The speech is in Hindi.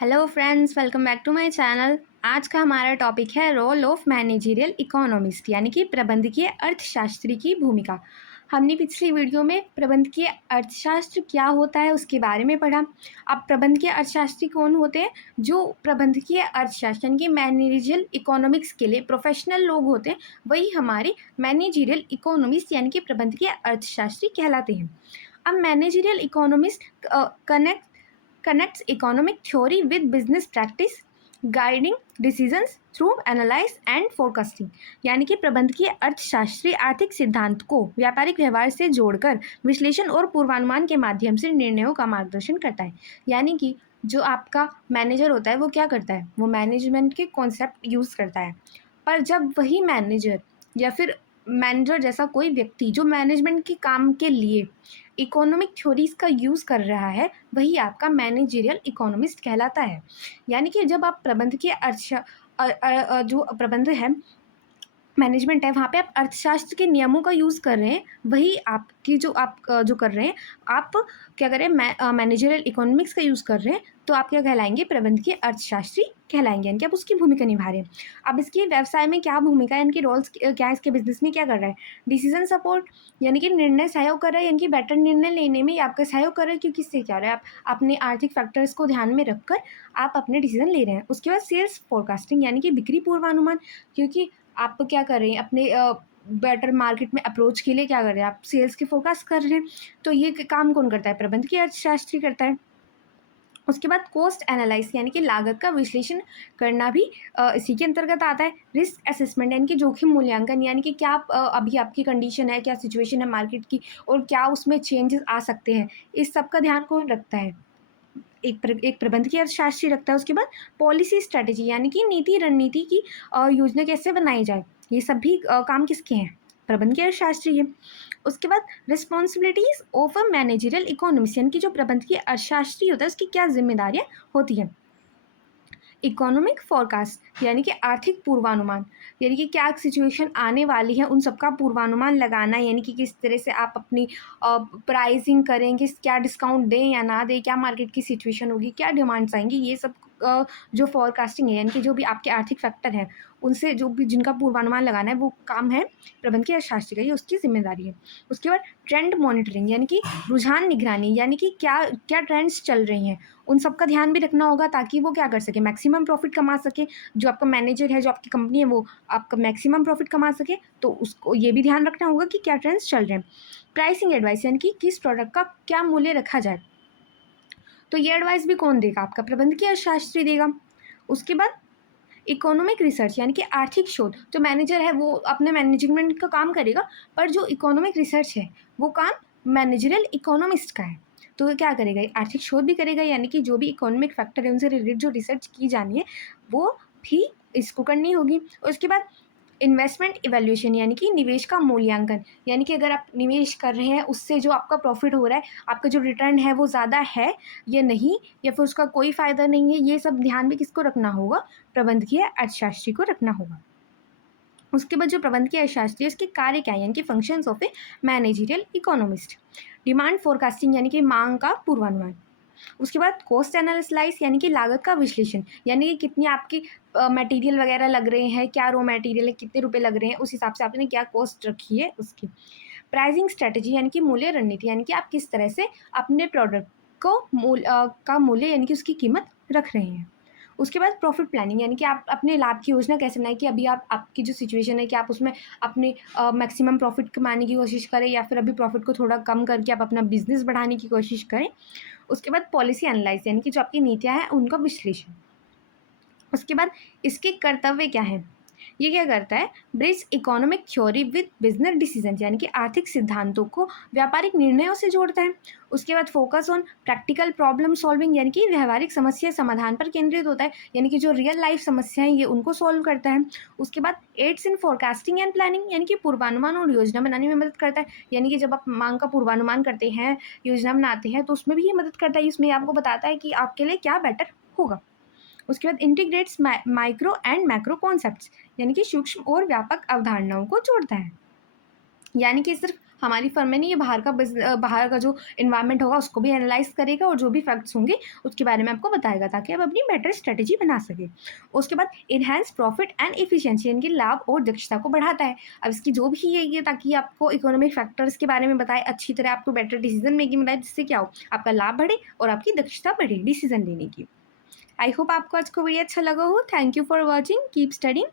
Hello friends, welcome back to my channel. आज का हमारा टॉपिक है रोल ऑफ मैनेजरियल इकोनॉमिस्ट यानी कि प्रबंधकीय अर्थशास्त्री की भूमिका। हमने पिछली वीडियो में प्रबंधकीय अर्थशास्त्र क्या होता है उसके बारे में पढ़ा। अब प्रबंधकीय अर्थशास्त्री कौन होते हैं? जो प्रबंधकीय अर्थशास्त्र यानी कि मैनेजरियल इकोनॉमिक्स के लिए प्रोफेशनल लोग होते हैं, वही हमारे मैनेजरियल इकोनॉमिस्ट यानी कि प्रबंधकीय अर्थशास्त्री कहलाते हैं। अब managerial economist connects economic theory with business practice, guiding decisions through analysis and forecasting। यानी कि प्रबंधकीय अर्थशास्त्री आर्थिक सिद्धांत को व्यापारिक व्यवहार से जोड़कर विश्लेषण और पूर्वानुमान के माध्यम से निर्णयों का मार्गदर्शन करता है। यानी कि जो आपका मैनेजर होता है वो क्या करता है? वो मैनेजमेंट के कॉन्सेप्ट यूज़ करता है। पर जब वही मैनेजर या फिर मैनेजर जैसा कोई व्यक्ति जो मैनेजमेंट के काम के लिए इकोनॉमिक थ्योरीज का यूज़ कर रहा है, वही आपका मैनेजरियल इकोनॉमिस्ट कहलाता है। यानी कि जब आप प्रबंधकीय जो प्रबंध है, मैनेजमेंट है, वहाँ पे आप अर्थशास्त्र के नियमों का यूज़ कर रहे हैं, वही आपकी जो कर रहे हैं, आप क्या कर रहे हैं? मैनेजरियल इकोनॉमिक्स का यूज़ कर रहे हैं, तो आप क्या कहलाएंगे? प्रबंधकीय अर्थशास्त्री कहलाएंगे, यानी कि आप उसकी भूमिका निभा रहे हैं। अब इसकी व्यवसाय में क्या भूमिका है, इनकी रोल्स क्या है, इसके बिजनेस में क्या कर रहा है? डिसीजन सपोर्ट यानी कि निर्णय सहयोग कर रहा है, यानी कि बेटर निर्णय लेने में आपका सहयोग कर रहा है, क्योंकि इससे क्या हो रहा है? आप अपने आर्थिक फैक्टर्स को ध्यान में रखकर आप अपने डिसीजन ले रहे हैं। उसके बाद सेल्स फोरकास्टिंग यानी कि बिक्री पूर्वानुमान, क्योंकि आप क्या कर रहे हैं? अपने बेटर मार्केट में अप्रोच के लिए क्या कर रहे हैं? आप सेल्स के फोरकास्ट कर रहे हैं। तो ये काम कौन करता है? प्रबंधकीय अर्थशास्त्री करता है। उसके बाद कॉस्ट एनालाइज यानी कि लागत का विश्लेषण करना भी इसी के अंतर्गत आता है। रिस्क असेसमेंट यानी कि जोखिम मूल्यांकन, यानी कि क्या अभी आपकी कंडीशन है, क्या सिचुएशन है मार्केट की, और क्या उसमें चेंजेस आ सकते हैं, इस सब का ध्यान कौन रखता है? एक प्रबंधकीय अर्थशास्त्री रखता है। उसके बाद पॉलिसी स्ट्रेटेजी यानी कि नीति रणनीति की योजना कैसे बनाई जाए, ये सब भी काम किसके हैं? प्रबंधकीय अर्थशास्त्री है। उसके बाद responsibilities of a managerial economist यानी कि जो प्रबंधकीय अर्थशास्त्री होता है उसकी क्या जिम्मेदारियां होती हैं? इकोनॉमिक फोरकास्ट यानी कि आर्थिक पूर्वानुमान, यानी कि क्या सिचुएशन आने वाली है उन सबका पूर्वानुमान लगाना, यानी कि किस तरह से आप अपनी प्राइसिंग करेंगे, क्या डिस्काउंट दें या ना दें, क्या मार्केट की सिचुएशन होगी, क्या डिमांड्स आएंगी, ये सब जो फोरकास्टिंग है यानी कि जो भी आपके आर्थिक फैक्टर हैं उनसे जो भी जिनका पूर्वानुमान लगाना है वो काम है प्रबंधकीय अर्थशास्त्री का, ये उसकी जिम्मेदारी है। उसके बाद ट्रेंड मॉनिटरिंग यानी कि रुझान निगरानी, यानी कि क्या क्या ट्रेंड्स चल रही हैं उन सब का ध्यान भी रखना होगा, ताकि वो क्या कर सके? मैक्सिमम प्रॉफिट कमा सके। जो आपका मैनेजर है, जो आपकी कंपनी है, वो आपका मैक्सिमम प्रॉफिट कमा सके, तो उसको ये भी ध्यान रखना होगा कि क्या ट्रेंड्स चल रहे हैं। प्राइसिंग एडवाइस यानी कि किस प्रोडक्ट का क्या मूल्य रखा जाए, तो ये एडवाइस भी कौन देगा? आपका प्रबंधकीय अर्थशास्त्री देगा। उसके बाद इकोनॉमिक रिसर्च यानी कि आर्थिक शोध, जो मैनेजर है वो अपने मैनेजमेंट का काम करेगा, पर जो इकोनॉमिक रिसर्च है वो काम मैनेजरियल इकोनॉमिस्ट का है। तो वो क्या करेगा? आर्थिक शोध भी करेगा, यानी कि जो भी इकोनॉमिक फैक्टर है उनसे रिलेटेड जो रिसर्च की जानी है वो भी इसको करनी होगी। उसके बाद इन्वेस्टमेंट इवैल्यूएशन यानी कि निवेश का मूल्यांकन, यानी कि अगर आप निवेश कर रहे हैं उससे जो आपका प्रॉफिट हो रहा है, आपका जो रिटर्न है वो ज़्यादा है या नहीं, या फिर उसका कोई फ़ायदा नहीं है, ये सब ध्यान भी किसको रखना होगा? प्रबंधकीय अर्थशास्त्री को रखना होगा। उसके बाद जो प्रबंधकीय अर्थशास्त्री है उसके कार्य क्या है, यानी कि functions of A managerial economist. Demand forecasting यानी कि मांग का पूर्वानुमान। उसके बाद कॉस्ट एनालिसिस यानी कि लागत का विश्लेषण, यानी कि कितनी आपकी मटेरियल वगैरह लग रहे हैं, क्या रॉ मटेरियल है, कितने रुपए लग रहे हैं, उस हिसाब से आपने क्या कॉस्ट रखी है उसकी। प्राइसिंग स्ट्रेटजी यानी कि मूल्य रणनीति, यानी कि आप किस तरह से अपने प्रोडक्ट को का मूल्य यानी कि उसकी कीमत रख रहे हैं। उसके बाद प्रॉफिट प्लानिंग यानी कि आप अपने लाभ की योजना कैसे बनाएं, कि अभी आपकी जो सिचुएशन है कि आप उसमें अपने मैक्सिमम प्रॉफिट कमाने की कोशिश करें, या फिर अभी प्रॉफिट को थोड़ा कम करके आप अपना बिजनेस बढ़ाने की कोशिश करें। उसके बाद पॉलिसी एनालाइज यानी कि जो आपकी नीतियाँ हैं उनका विश्लेषण। उसके बाद इसके कर्तव्य क्या हैं? ये क्या करता है? Bridge economic theory with business decision, यानी कि आर्थिक सिद्धांतों को व्यापारिक निर्णयों से जोड़ता है। उसके बाद focus on practical problem solving, यानी कि व्यवहारिक समस्या समाधान पर केंद्रित होता है, यानी कि जो रियल लाइफ समस्याएं ये उनको सॉल्व करता है। उसके बाद aids in forecasting and planning, यानी कि पूर्वानुमान और योजना बनाने में मदद करता है, यानी कि जब आप मांग का पूर्वानुमान करते हैं, योजना बनाते हैं, तो उसमें भी ये मदद करता है, इसमें आपको बताता है कि आपके लिए क्या बेटर होगा। उसके बाद integrates micro and macro concepts, यानी कि सूक्ष्म और व्यापक अवधारणाओं को जोड़ता है, यानी कि सिर्फ हमारी फर्म में नहीं, ये बाहर का जो एनवायरनमेंट होगा उसको भी एनालाइज़ करेगा और जो भी फैक्ट्स होंगे उसके बारे में आपको बताएगा, ताकि आप अपनी बेटर स्ट्रैटेजी बना सकें। उसके बाद एनहांस प्रॉफिट एंड एफिशिएंसी, यानी कि लाभ और दक्षता को बढ़ाता है। अब इसकी जो भी ये ताकि आपको इकोनॉमिक फैक्टर्स के बारे में बताए, अच्छी तरह आपको बेटर डिसीजन मेकिंग बनाए, जिससे क्या हो, आपका लाभ बढ़े और आपकी दक्षता बढ़े डिसीजन लेने की। आई होप आपको आज का वीडियो अच्छा लगा हो। Thank you for watching, keep studying.